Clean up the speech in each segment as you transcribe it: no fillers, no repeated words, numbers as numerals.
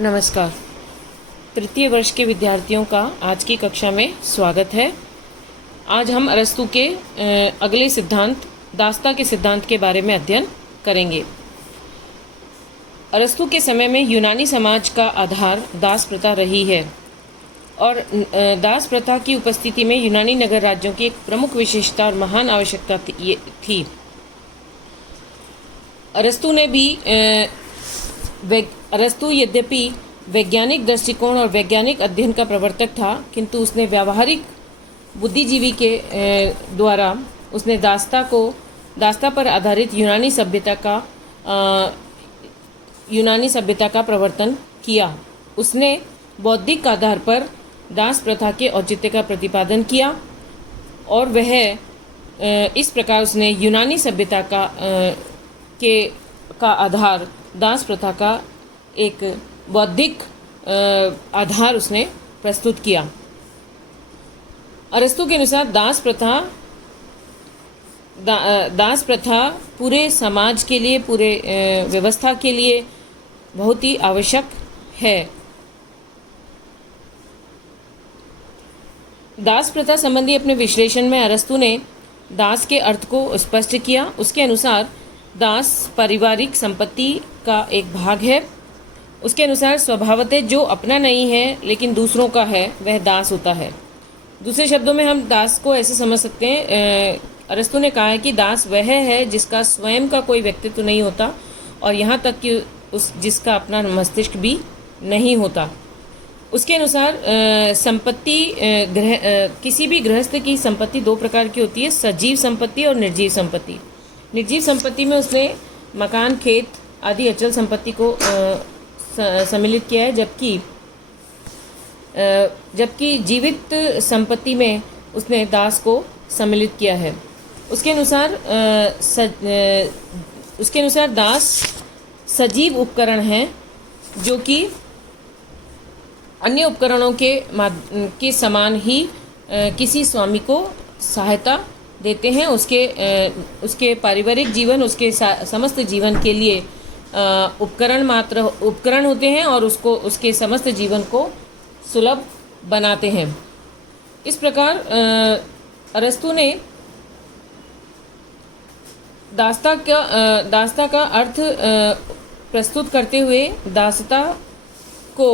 नमस्कार। तृतीय वर्ष के विद्यार्थियों का आज की कक्षा में स्वागत है। आज हम अरस्तू के अगले सिद्धांत दास्ता के सिद्धांत के बारे में अध्ययन करेंगे। अरस्तू के समय में यूनानी समाज का आधार दास प्रथा रही है और दास प्रथा की उपस्थिति में यूनानी नगर राज्यों की एक प्रमुख विशेषता और महान आवश्यकता थी। अरस्तू यद्यपि वैज्ञानिक दृष्टिकोण और वैज्ञानिक अध्ययन का प्रवर्तक था, किंतु उसने व्यावहारिक बुद्धिजीवी के द्वारा उसने दास्ता पर आधारित यूनानी सभ्यता का प्रवर्तन किया। उसने बौद्धिक आधार पर दास प्रथा के औचित्य का प्रतिपादन किया और वह इस प्रकार उसने यूनानी सभ्यता का आधार दास प्रथा का एक बौद्धिक आधार उसने प्रस्तुत किया। अरस्तू के अनुसार दास प्रथा पूरे समाज के लिए, पूरे व्यवस्था के लिए बहुत ही आवश्यक है। दास प्रथा संबंधी अपने विश्लेषण में अरस्तू ने दास के अर्थ को स्पष्ट किया। उसके अनुसार दास पारिवारिक संपत्ति का एक भाग है। उसके अनुसार स्वभावतः जो अपना नहीं है लेकिन दूसरों का है वह दास होता है। दूसरे शब्दों में हम दास को ऐसे समझ सकते हैं, अरस्तू ने कहा है कि दास वह है जिसका स्वयं का कोई व्यक्तित्व नहीं होता और यहाँ तक कि जिसका अपना मस्तिष्क भी नहीं होता। उसके अनुसार किसी भी गृहस्थ की संपत्ति दो प्रकार की होती है, सजीव संपत्ति और निर्जीव संपत्ति। निर्जीव संपत्ति में उसने मकान, खेत आदि अचल संपत्ति को सम्मिलित किया है, जबकि जीवित संपत्ति में उसने दास को सम्मिलित किया है। उसके अनुसार दास सजीव उपकरण हैं जो कि अन्य उपकरणों के समान ही किसी स्वामी को सहायता देते हैं। उसके पारिवारिक जीवन, उसके समस्त जीवन के लिए उपकरण होते हैं और उसके समस्त जीवन को सुलभ बनाते हैं। इस प्रकार अरस्तू ने दास्ता का अर्थ प्रस्तुत करते हुए दासता को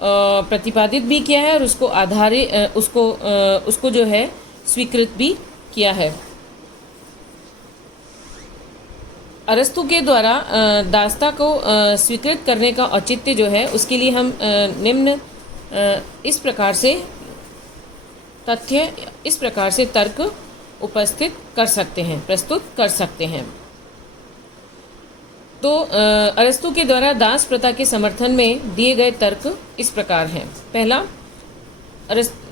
प्रतिपादित भी किया है और उसको जो है स्वीकृत भी किया है। अरस्तू के द्वारा दास्ता को स्वीकृत करने का औचित्य जो है उसके लिए हम निम्न इस प्रकार से तर्क प्रस्तुत कर सकते हैं। तो अरस्तू के द्वारा दास प्रथा के समर्थन में दिए गए तर्क इस प्रकार हैं। पहला,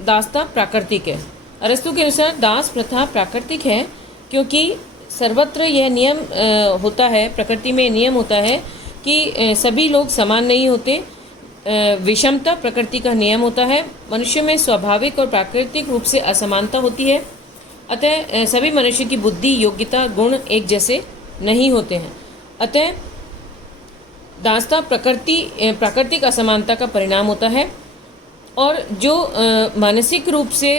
दास्ता प्राकृतिक है। अरस्तू के अनुसार दास प्रथा प्राकृतिक है क्योंकि सर्वत्र यह नियम होता है, प्रकृति में नियम होता है कि सभी लोग समान नहीं होते। विषमता प्रकृति का नियम होता है। मनुष्य में स्वाभाविक और प्राकृतिक रूप से असमानता होती है। अतः सभी मनुष्य की बुद्धि, योग्यता, गुण एक जैसे नहीं होते हैं। अतः दास्ता प्राकृतिक असमानता का परिणाम होता है और जो मानसिक रूप से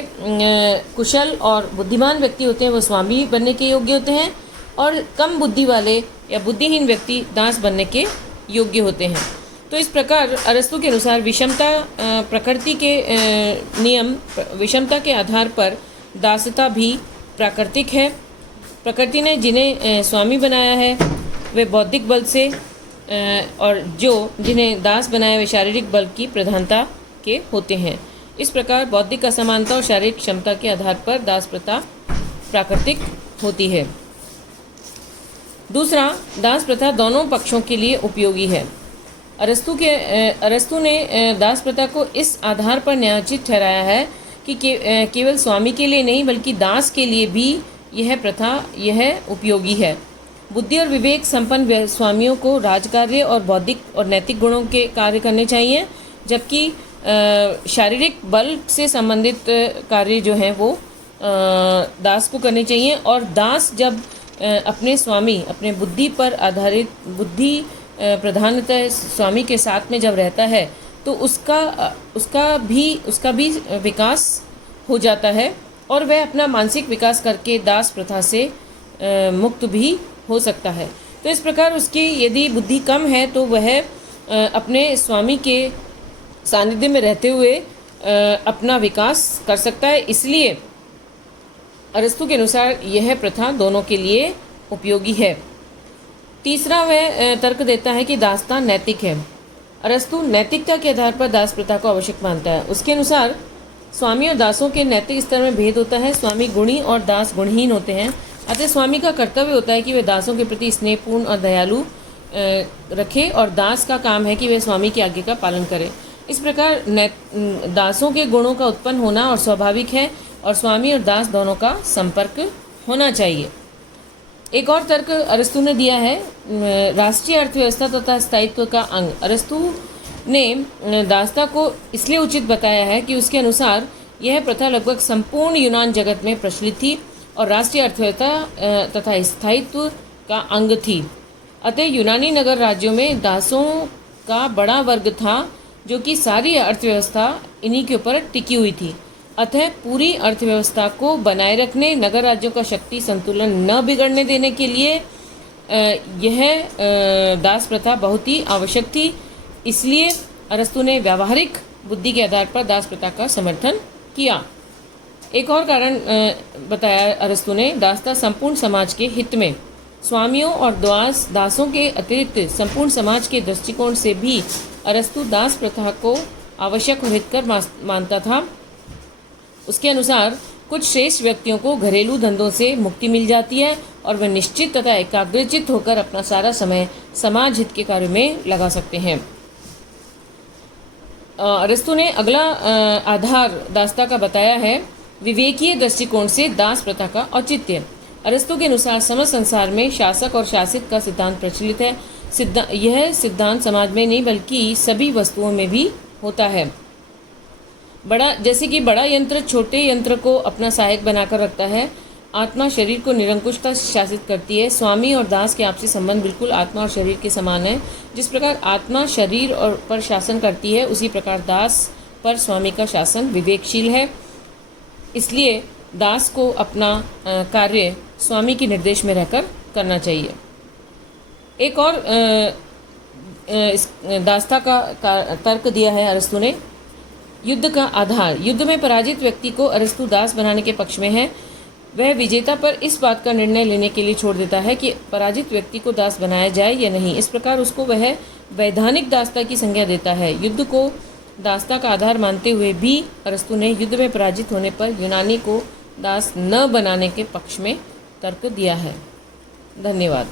कुशल और बुद्धिमान व्यक्ति होते हैं वो स्वामी बनने के योग्य होते हैं और कम बुद्धि वाले या बुद्धिहीन व्यक्ति दास बनने के योग्य होते हैं। तो इस प्रकार अरस्तू के अनुसार विषमता के आधार पर दासता भी प्राकृतिक है। प्रकृति ने जिन्हें स्वामी बनाया है वे बौद्धिक बल से और जिन्हें दास बनाया वे शारीरिक बल की प्रधानता के होते हैं। इस प्रकार बौद्धिक असमानता और शारीरिक क्षमता के आधार पर दास प्रथा प्राकृतिक होती है। दूसरा, दास प्रथा दोनों पक्षों के लिए उपयोगी है। अरस्तू ने दास प्रथा को इस आधार पर न्यायोचित ठहराया है कि केवल स्वामी के लिए नहीं बल्कि दास के लिए भी यह उपयोगी है। बुद्धि और विवेक संपन्न स्वामियों को राजकार्य और बौद्धिक और नैतिक गुणों के कार्य करने चाहिए, जबकि शारीरिक बल से संबंधित कार्य जो हैं वो दास को करने चाहिए। और दास जब अपने स्वामी, अपने बुद्धि पर आधारित, बुद्धि प्रधानतः स्वामी के साथ में जब रहता है तो उसका भी विकास हो जाता है और वह अपना मानसिक विकास करके दास प्रथा से मुक्त भी हो सकता है। तो इस प्रकार उसकी यदि बुद्धि कम है तो वह अपने स्वामी के सानिध्य में रहते हुए अपना विकास कर सकता है। इसलिए अरस्तु के अनुसार यह प्रथा दोनों के लिए उपयोगी है। तीसरा वह तर्क देता है कि दासता नैतिक है। अरस्तु नैतिकता के आधार पर दास प्रथा को आवश्यक मानता है। उसके अनुसार स्वामी और दासों के नैतिक स्तर में भेद होता है। स्वामी गुणी और दास गुणहीन होते हैं। अतः स्वामी का कर्तव्य होता है कि वे दासों के प्रति स्नेहपूर्ण और दयालु रखे और दास का काम है कि वे स्वामी की आज्ञा का पालन करें। इस प्रकार दासों के गुणों का उत्पन्न होना और स्वाभाविक है और स्वामी और दास दोनों का संपर्क होना चाहिए। एक और तर्क अरस्तु ने दिया है, राष्ट्रीय अर्थव्यवस्था तथा स्थायित्व का अंग। अरस्तु ने दासता को इसलिए उचित बताया है कि उसके अनुसार यह प्रथा लगभग संपूर्ण यूनान जगत में प्रचलित थी और राष्ट्रीय अर्थव्यवस्था तथा स्थायित्व का अंग थी। अतः यूनानी नगर राज्यों में दासों का बड़ा वर्ग था जो कि सारी अर्थव्यवस्था इन्हीं के ऊपर टिकी हुई थी। अतः पूरी अर्थव्यवस्था को बनाए रखने, नगर राज्यों का शक्ति संतुलन न बिगड़ने देने के लिए यह दास प्रथा बहुत ही आवश्यक थी। इसलिए अरस्तु ने व्यावहारिक बुद्धि के आधार पर दास प्रथा का समर्थन किया। एक और कारण बताया अरस्तु ने, दासता संपूर्ण समाज के हित में। स्वामियों और दासों के अतिरिक्त संपूर्ण समाज के दृष्टिकोण से भी अरस्तु दास प्रथा को आवश्यक और हितकर मानता था। उसके अनुसार कुछ श्रेष्ठ व्यक्तियों को घरेलू धंधों से मुक्ति मिल जाती है और वे निश्चित तथा एकाग्रचित होकर अपना सारा समय समाज हित के कार्य में लगा सकते हैं। अरस्तु ने अगला आधार दासता का बताया है, विवेकीय दृष्टिकोण से दास प्रथा का औचित्य। अरस्तु के अनुसार समस्त संसार में शासक और शासित का सिद्धांत प्रचलित है। यह सिद्धांत समाज में नहीं बल्कि सभी वस्तुओं में भी होता है। जैसे कि बड़ा यंत्र छोटे यंत्र को अपना सहायक बनाकर रखता है, आत्मा शरीर को निरंकुशता शासित करती है। स्वामी और दास के आपसी संबंध बिल्कुल आत्मा और शरीर के समान है। जिस प्रकार आत्मा शरीर और पर शासन करती है, उसी प्रकार दास पर स्वामी का शासन विवेकशील है। इसलिए दास को अपना कार्य स्वामी के निर्देश में रहकर करना चाहिए। एक और दासता का तर्क दिया है अरस्तु ने, युद्ध का आधार। युद्ध में पराजित व्यक्ति को अरस्तु दास बनाने के पक्ष में है। वह विजेता पर इस बात का निर्णय लेने के लिए छोड़ देता है कि पराजित व्यक्ति को दास बनाया जाए या नहीं। इस प्रकार उसको वह वैधानिक दासता की संज्ञा देता है। युद्ध को दासता का आधार मानते हुए भी अरस्तु ने युद्ध में पराजित होने पर यूनानी को दास न बनाने के पक्ष में तर्क दिया है। धन्यवाद।